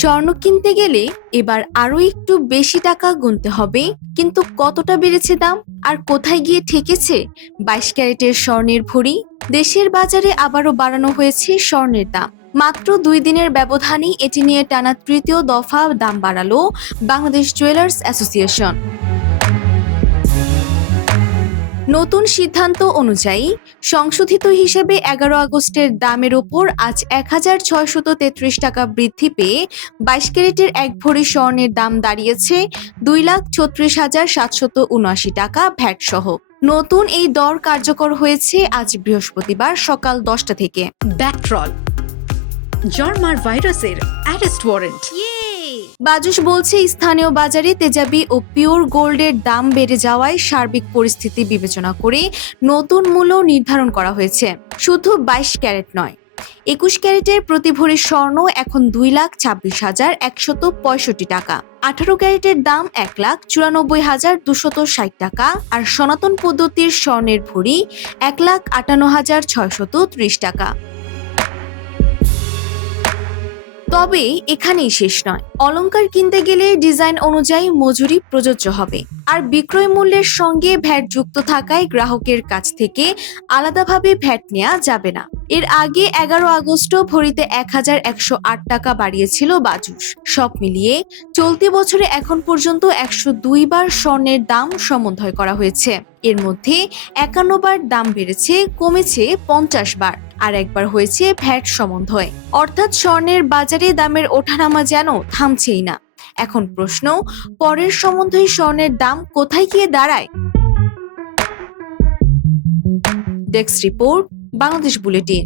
স্বর্ণ কিনতে গেলে এবার আরো একটু বেশি টাকা গুনতে হবে, কিন্তু কতটা বেড়েছে দাম আর কোথায় গিয়ে ঠেকেছে 22 ক্যারেটের স্বর্ণের ভরি? দেশের বাজারে আবারও বাড়ানো হয়েছে স্বর্ণের দাম। মাত্র 2 দিনের ব্যবধানেই এটি নিয়ে টানা তৃতীয় দফা দাম বাড়ালো বাংলাদেশ জুয়েলার্স অ্যাসোসিয়েশন। নতুন সিদ্ধান্ত অনুযায়ী সংশোধিত হিসেবে 11 আগস্টের দামের ওপর আজ 1633 টাকা বৃদ্ধি পেয়ে 22 ক্যারেটের এক ভরি স্বর্ণের দাম দাঁড়িয়েছে 2,36,779 টাকা ভ্যাট সহ। নতুন এই দর কার্যকর হয়েছে আজ বৃহস্পতিবার সকাল 10টা থেকে। ব্যাকট্রল, জর্মার ভাইরাসের অ্যারেস্ট ওয়ারেন্ট। বাজুস বলছে, স্থানীয় বাজারে তেজাবি ও পিওর গোল্ডের দাম বেড়ে যাওয়ায় সার্বিক পরিস্থিতি বিবেচনা করে নতুন মূল্য নির্ধারণ করা হয়েছে। শুধু 22 ক্যারেট নয়, 21 ক্যারেটের প্রতি ভরি স্বর্ণ এখন 2,26,165 টাকা, 18 ক্যারেটের দাম 1,94,260 টাকা, আর সনাতন পদ্ধতির স্বর্ণের ভরি 1,58,630 টাকা। তবে এখানেই শেষ নয়। অলংকার কিনতে গেলে ডিজাইন অনুযায়ী মজুরি প্রযোজ্য হবে, আর বিক্রয় মূল্যের সঙ্গে ভ্যাট যুক্ত থাকায় গ্রাহকের কাছ থেকে আলাদাভাবে ভ্যাট নেওয়া যাবে না। এর আগে 11 আগস্টও ভরিতে 1,108 টাকা বাড়িয়েছিল বাজুস। সব মিলিয়ে চলতি বছরে এখন পর্যন্ত 102 বার স্বর্ণের দাম সমন্বয় করা হয়েছে। এর মধ্যে 51 বার দাম বেড়েছে, কমেছে 50 বার, আর একবার হয়েছে ভ্যাট সমন্বয়। অর্থাৎ স্বর্ণের বাজারে দামের ওঠানামা যেন থামছেই না। এখন প্রশ্ন, পরের সমন্বয় স্বর্ণের দাম কোথায় গিয়ে দাঁড়ায়? Desk report, Bangladesh bulletin.